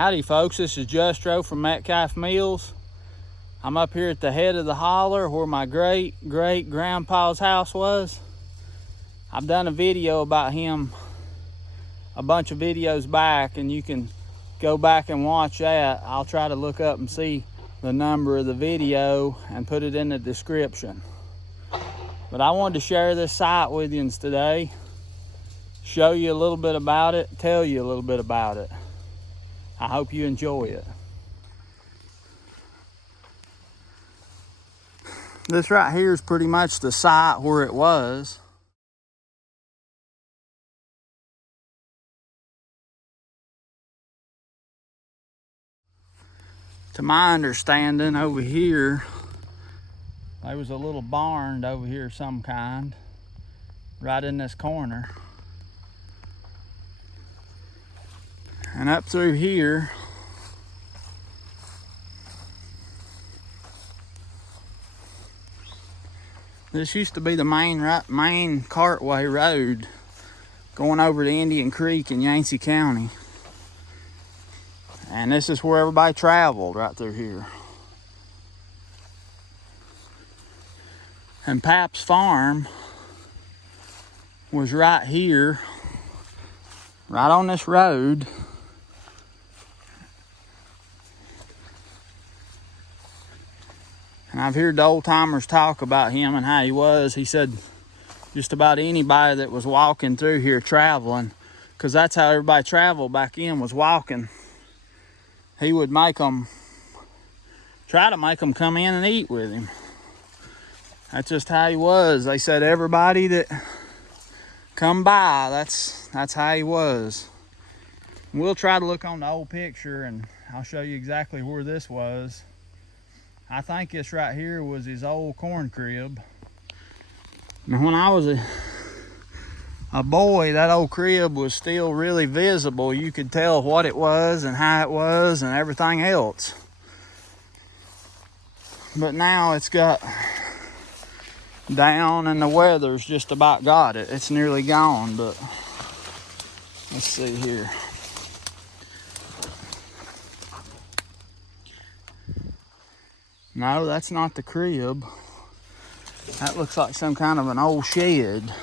Howdy folks, this is Justro from Metcalf Mills. I'm up here at the head of the holler where my great-great-grandpa's house was. I've done a video about him a bunch of videos back, and you can go back and watch that. I'll try to look up and see the number of the video and put it in the description. But I wanted to share this site with you today, show you a little bit about it, tell you a little bit about it. I hope you enjoy it. This right here is pretty much the site where it was. To my understanding, over here, there was a little barn over here of some kind, right in this corner. And up through here, this used to be the main cartway road going over to Indian Creek in Yancey County. And this is where everybody traveled, right through here. And Pap's farm was right here, right on this road. And I've heard the old timers talk about him and how he was. He said just about anybody that was walking through here traveling, because that's how everybody traveled back in, was walking. He would try to make them come in and eat with him. That's just how he was. They said everybody that come by, that's how he was. We'll try to look on the old picture and I'll show you exactly where this was. I think this right here was his old corn crib. Now when I was a boy, that old crib was still really visible. You could tell what it was and how it was and everything else. But now it's got down and the weather's just about got it. It's nearly gone, but let's see here. No, that's not the crib. That looks like some kind of an old shed.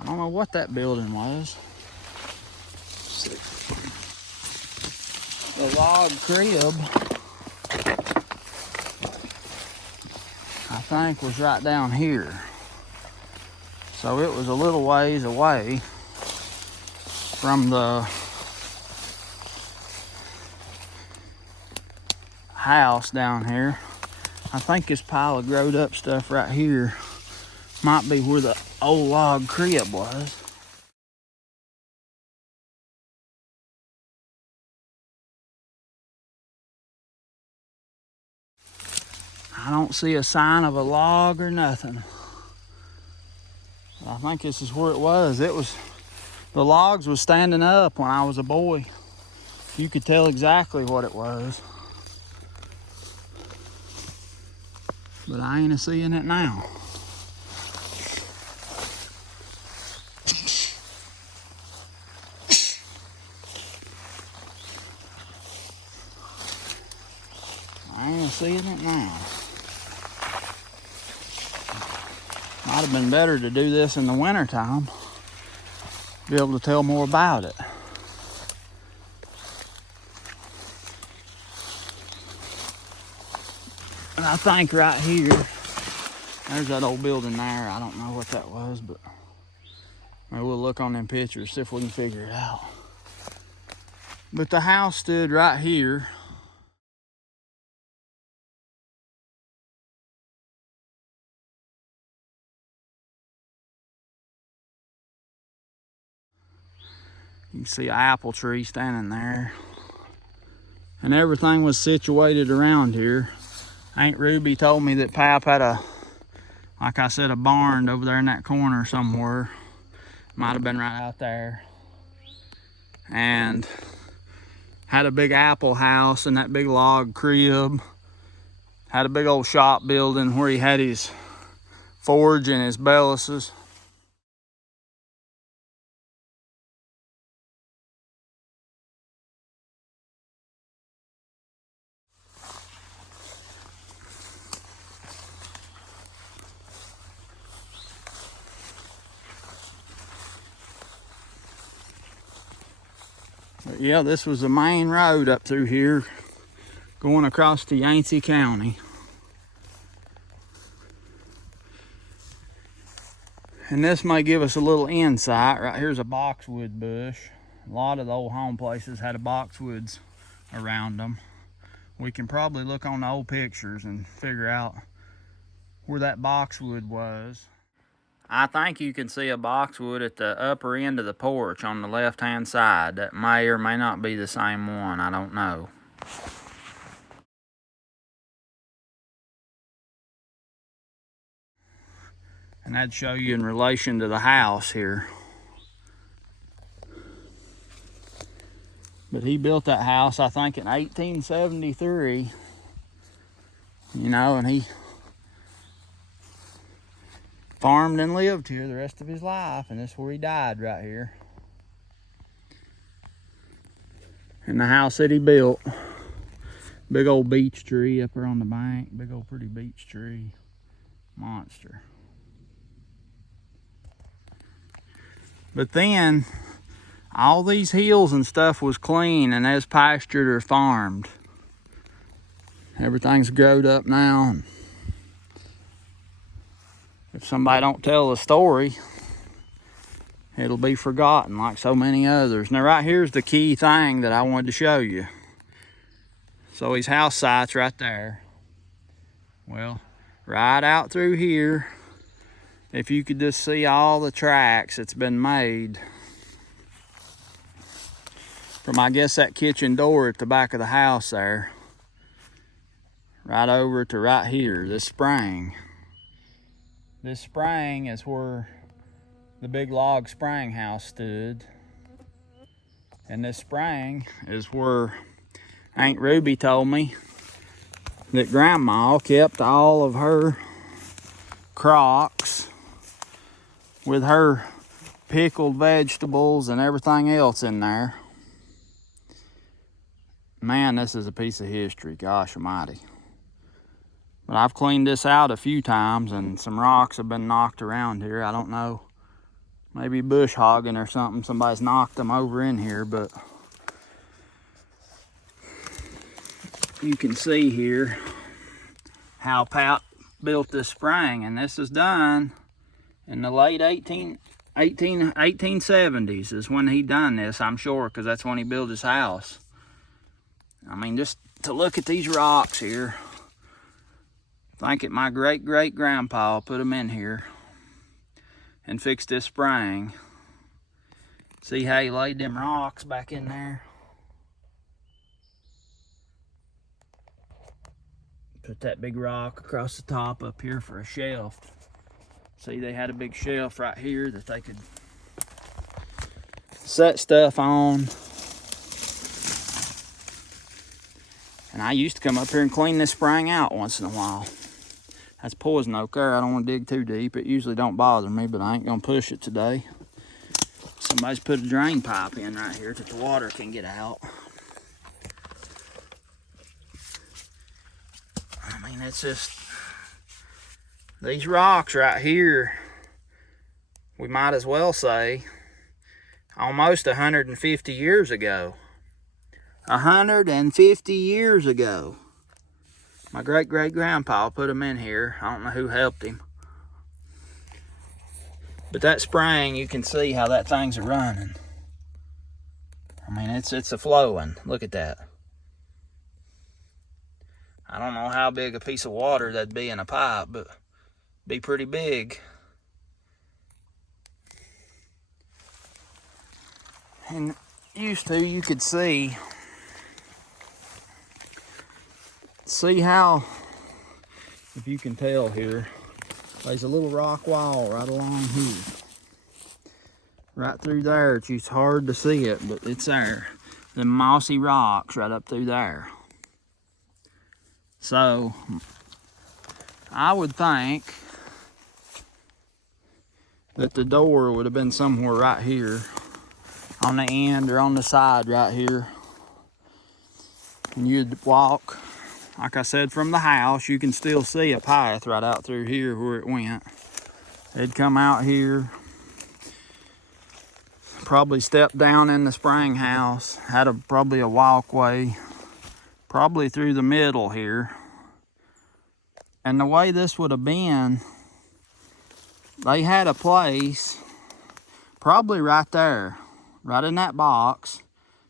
I don't know what that building was. Let's see. The log crib, I think, was right down here. So it was a little ways away from the house down here. I think this pile of growed up stuff right here might be where the old log crib was. I don't see a sign of a log or nothing. I think this is where it was. The logs was standing up when I was a boy. You could tell exactly what it was. But I ain't seeing it now. I ain't seeing it now. Might have been better to do this in the winter time. Be able to tell more about it. And I think right here, there's that old building there. I don't know what that was, but maybe we'll look on them pictures, see if we can figure it out. But the house stood right here. You can see an apple tree standing there. And everything was situated around here. Aunt Ruby told me that Pap had like I said, a barn over there in that corner somewhere. Might have been right out there. And had a big apple house and that big log crib. Had a big old shop building where he had his forge and his belluses. But yeah, this was the main road up through here going across to Yancey County. And this may give us a little insight. Right here's a boxwood bush. A lot of the old home places had a boxwoods around them. We can probably look on the old pictures and figure out where that boxwood was. I think you can see a boxwood at the upper end of the porch on the left-hand side. That may or may not be the same one, I don't know. And that'd show you in relation to the house here. But he built that house, I think, in 1873. You know, and he farmed and lived here the rest of his life, and that's where he died, right here. And the house that he built, big old beech tree up there on the bank, big old pretty beech tree, monster. But then, all these hills and stuff was clean and as pastured or farmed. Everything's growed up now. If somebody don't tell the story, it'll be forgotten like so many others. Now right here's the key thing that I wanted to show you. So his house site's right there. Well, right out through here, if you could just see all the tracks that's been made from, I guess, that kitchen door at the back of the house there, right over to right here, this spring. This spring is where the big log spring house stood. And this spring is where Aunt Ruby told me that Grandma kept all of her crocks with her pickled vegetables and everything else in there. Man, this is a piece of history, gosh almighty. But I've cleaned this out a few times and some rocks have been knocked around here. I don't know, maybe bush hogging or something. Somebody's knocked them over in here, but you can see here how Pat built this spring, and this is done in the late 1870s is when he done this, I'm sure, because that's when he built his house. I mean, just to look at these rocks here, I think that my great-great-grandpa put them in here and fixed this spring. See how he laid them rocks back in there? Put that big rock across the top up here for a shelf. See, they had a big shelf right here that they could set stuff on. And I used to come up here and clean this spring out once in a while. That's poison oak there. I don't want to dig too deep. It usually don't bother me, but I ain't gonna push it today. Somebody's put a drain pipe in right here that the water can get out. I mean, it's just, these rocks right here, we might as well say, almost 150 years ago. 150 years ago. My great-great-grandpa put them in here. I don't know who helped him. But that spring, you can see how that thing's a running. I mean, it's a flowing. Look at that. I don't know how big a piece of water that'd be in a pipe, but it'd be pretty big. And used to, you could see how, if you can tell here, there's a little rock wall right along here. Right through there, it's just hard to see it, but it's there. The mossy rocks right up through there. So, I would think that the door would have been somewhere right here, on the end or on the side right here. And you'd walk, like I said, from the house, you can still see a path right out through here where it went. It'd come out here, probably stepped down in the spring house. Had probably a walkway, probably through the middle here. And the way this would have been, they had a place, probably right there, right in that box.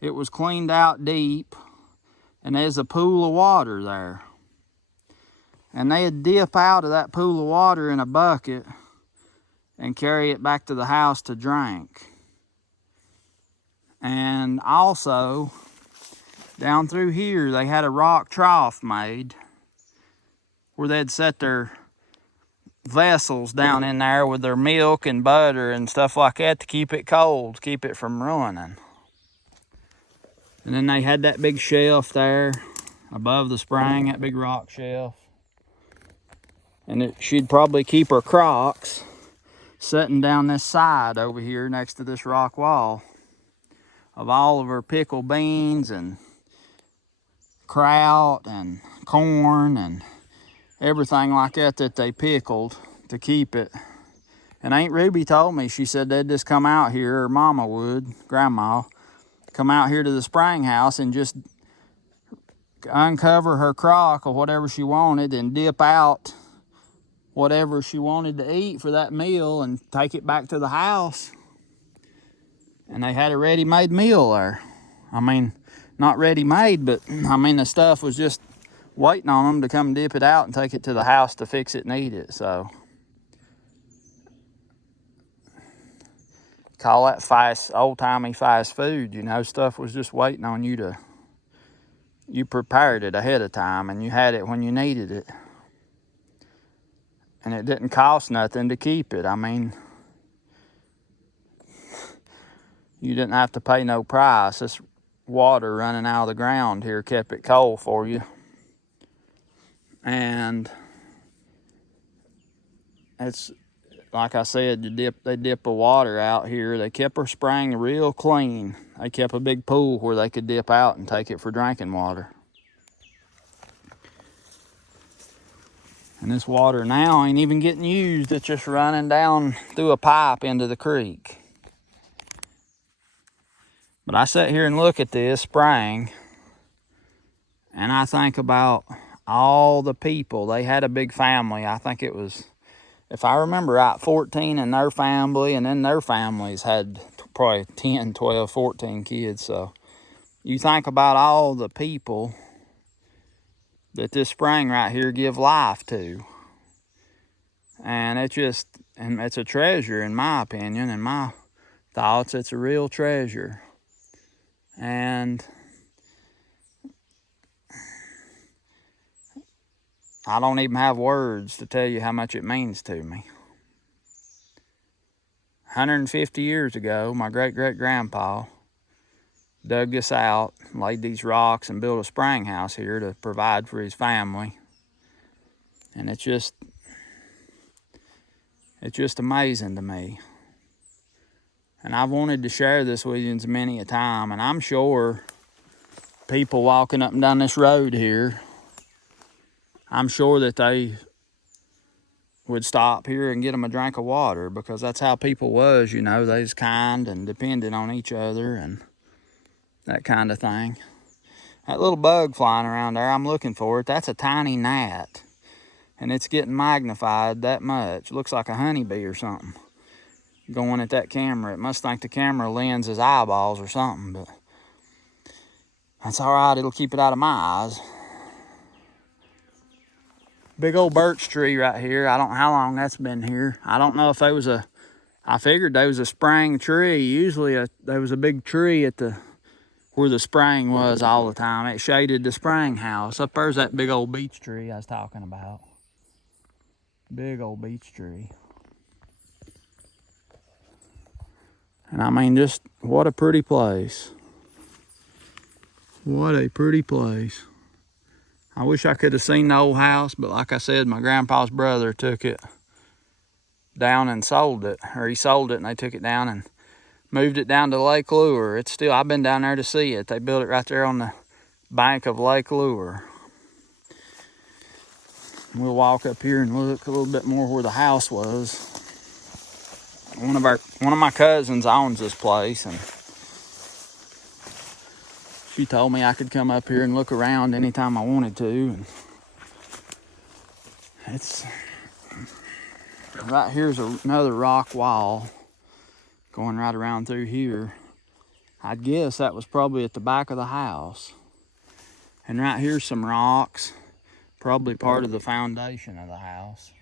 It was cleaned out deep, and there's a pool of water there. And they'd dip out of that pool of water in a bucket and carry it back to the house to drink. And also, down through here, they had a rock trough made where they'd set their vessels down in there with their milk and butter and stuff like that to keep it cold, keep it from ruining. And then they had that big shelf there above the spring, that big rock shelf. And she'd probably keep her Crocs sitting down this side over here next to this rock wall of all of her pickled beans and kraut and corn and everything like that that they pickled to keep it. And Aunt Ruby told me, she said they'd just come out here, or Mama would, Grandma, come out here to the spring house and just uncover her crock or whatever she wanted and dip out whatever she wanted to eat for that meal and take it back to the house. And they had a ready-made meal there. I mean, not ready-made, but I mean the stuff was just waiting on them to come dip it out and take it to the house to fix it and eat it. So call that fast, old-timey fast food. You know, stuff was just waiting on you to, you prepared it ahead of time and you had it when you needed it. And it didn't cost nothing to keep it. I mean, you didn't have to pay no price. This water running out of the ground here kept it cold for you. And it's, like I said, they dip the water out here. They kept her spring real clean. They kept a big pool where they could dip out and take it for drinking water. And this water now ain't even getting used. It's just running down through a pipe into the creek. But I sit here and look at this spring, and I think about all the people. They had a big family. I think it was, if I remember right, 14 in their family, and then their families had probably 10, 12, 14 kids. So you think about all the people that this spring right here give life to. And it's a treasure in my opinion, in my thoughts. It's a real treasure. And I don't even have words to tell you how much it means to me. 150 years ago, my great-great-grandpa dug this out, laid these rocks, and built a spring house here to provide for his family. And it's just amazing to me. And I've wanted to share this with you many a time, and I'm sure people walking up and down this road here, I'm sure that they would stop here and get them a drink of water, because that's how people was, you know. They was kind and dependent on each other and that kind of thing. That little bug flying around there, I'm looking for it. That's a tiny gnat, and it's getting magnified that much. Looks like a honeybee or something going at that camera. It must think the camera lens is eyeballs or something, but that's all right. It'll keep it out of my eyes. Big old birch tree right here. I don't know how long that's been here. I don't know if there was I figured there was a spring tree. Usually there was a big tree at where the spring was all the time. It shaded the spring house. Up there's that big old beech tree I was talking about. Big old beech tree. And I mean, just what a pretty place. What a pretty place. I wish I could have seen the old house, but like I said, my grandpa's brother took it down and sold it. Or he sold it and they took it down and moved it down to Lake Lure. It's still, I've been down there to see it. They built it right there on the bank of Lake Lure. We'll walk up here and look a little bit more where the house was. one of my cousins owns this place, and she told me I could come up here and look around anytime I wanted to. And it's right here's another rock wall going right around through here. I'd guess that was probably at the back of the house. And right here's some rocks, probably part of the foundation of the house.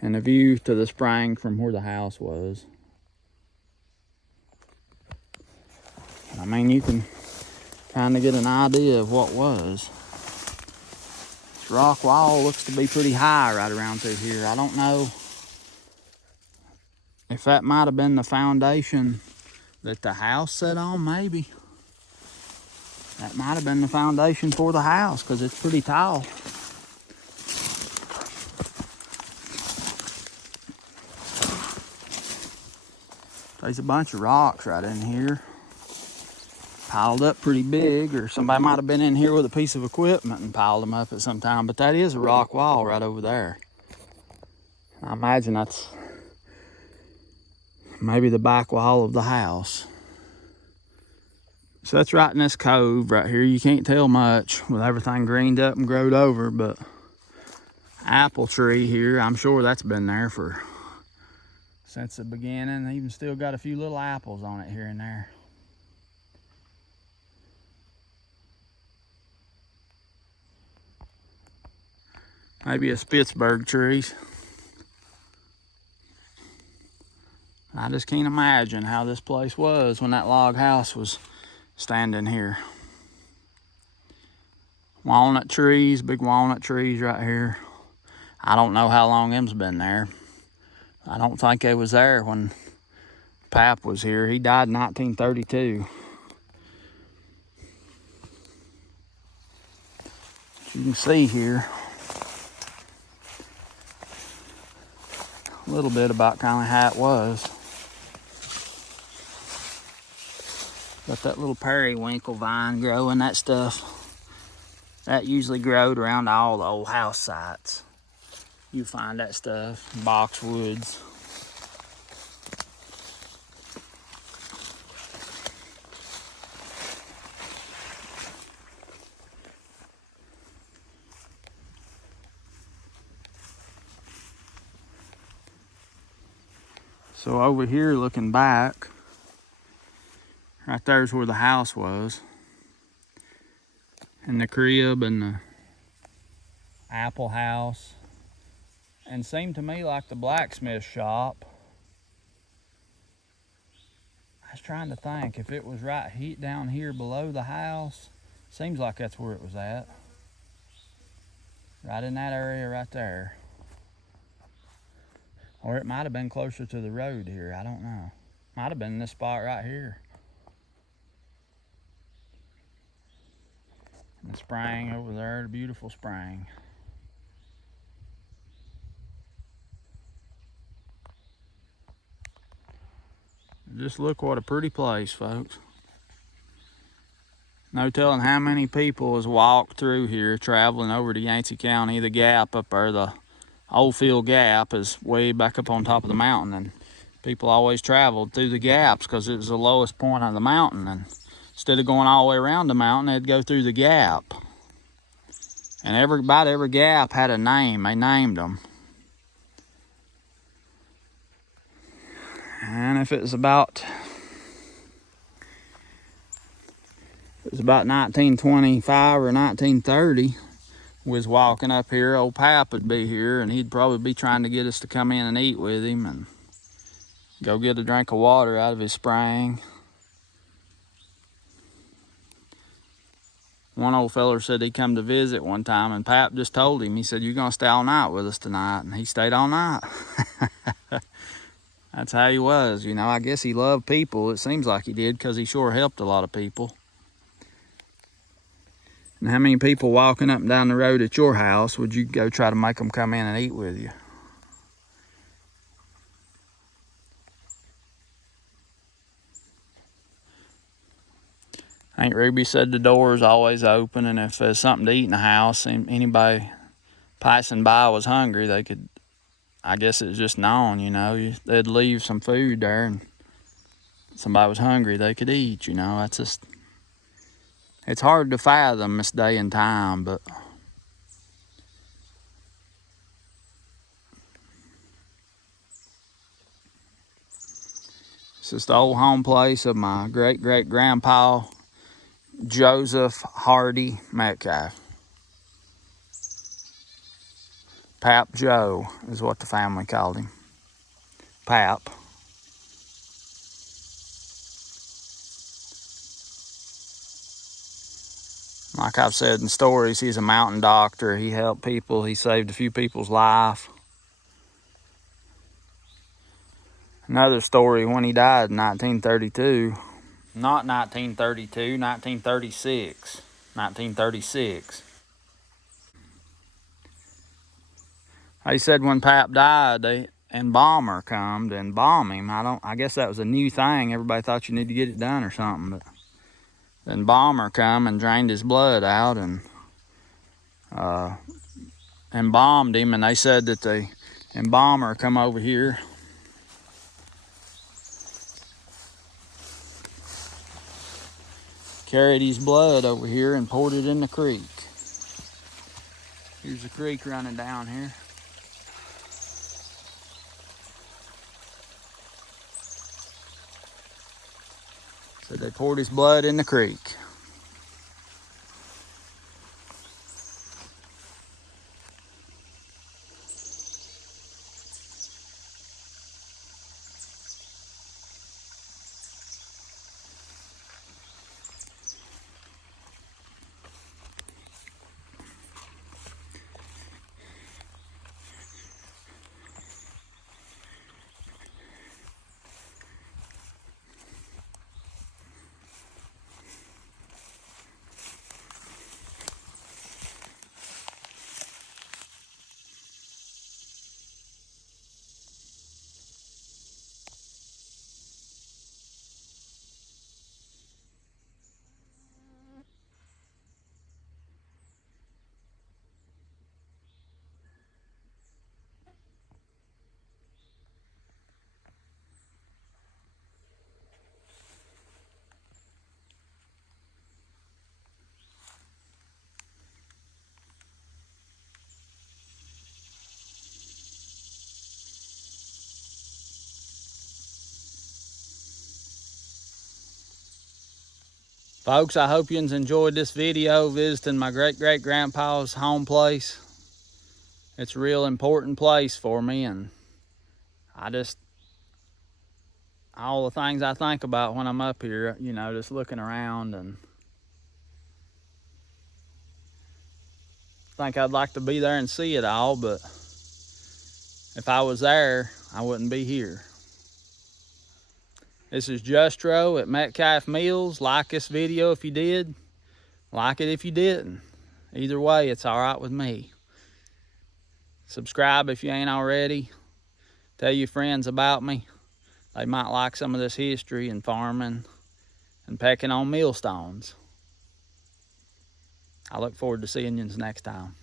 And a view to the spring from where the house was. I mean, you can kind of get an idea of what was. This rock wall looks to be pretty high right around through here. I don't know if that might have been the foundation that the house set on, maybe. That might have been the foundation for the house, because it's pretty tall. There's a bunch of rocks right in here, piled up pretty big, or somebody might have been in here with a piece of equipment and piled them up at some time. But that is a rock wall right over there. I imagine that's maybe the back wall of the house. So that's right in this cove right here. You can't tell much with everything greened up and growed over, but apple tree here, I'm sure that's been there since the beginning. Even still got a few little apples on it here and there. Maybe a Spitzberg trees. I just can't imagine how this place was when that log house was standing here. Walnut trees, big walnut trees right here. I don't know how long them's been there. I don't think they was there when Pap was here. He died in 1932. You can see here a little bit about kind of how it was. Got that little periwinkle vine growing, that stuff. That usually growed around all the old house sites. You find that stuff, boxwoods. So over here looking back, right there's where the house was. And the crib and the apple house. And seemed to me like the blacksmith shop. I was trying to think if it was right down here below the house. Seems like that's where it was at. Right in that area right there. Or it might have been closer to the road here, I don't know. Might have been in this spot right here. And the spring over there, the beautiful spring. Just look what a pretty place, folks. No telling how many people has walked through here traveling over to Yancey County. The gap up there, the Oldfield Gap, is way back up on top of the mountain, and people always traveled through the gaps because it was the lowest point on the mountain, and instead of going all the way around the mountain, they'd go through the gap. And about every gap had a name. They named them. And if it was about 1925 or 1930, we was walking up here, old Pap would be here, and he'd probably be trying to get us to come in and eat with him and go get a drink of water out of his spring. One old feller said he'd come to visit one time, and Pap just told him, he said, "You're gonna stay all night with us tonight," and he stayed all night. That's how he was, you know. I guess he loved people. It seems like he did, because he sure helped a lot of people. And how many people walking up and down the road at your house would you go try to make them come in and eat with you? Aunt Ruby said the door is always open, and if there's something to eat in the house and anybody passing by was hungry, they could I guess it's just known, you know, they'd leave some food there and somebody was hungry, they could eat, you know. That's just, it's hard to fathom this day and time, but it's just the old home place of my great-great-grandpa, Joseph Hardy Metcalf. Pap Joe is what the family called him. Pap. Like I've said in stories, he's a mountain doctor. He helped people. He saved a few people's life. Another story, when he died in 1932. Not 1932, 1936. 1936. They said when Pap died, an embalmer come to embalm him. I guess that was a new thing. Everybody thought you need to get it done or something, but the embalmer come and drained his blood out and embalmed him, and they said that the embalmer come over here carried his blood over here and poured it in the creek. Here's the creek running down here. So they poured his blood in the creek. Folks, I hope you enjoyed this video visiting my great-great-grandpa's home place. It's a real important place for me, and all the things I think about when I'm up here, you know, just looking around, and think I'd like to be there and see it all, but if I was there, I wouldn't be here. This is Justro at Metcalf Mills. Like this video if you did. Like it if you didn't. Either way, it's all right with me. Subscribe if you ain't already. Tell your friends about me. They might like some of this history and farming and pecking on millstones. I look forward to seeing you next time.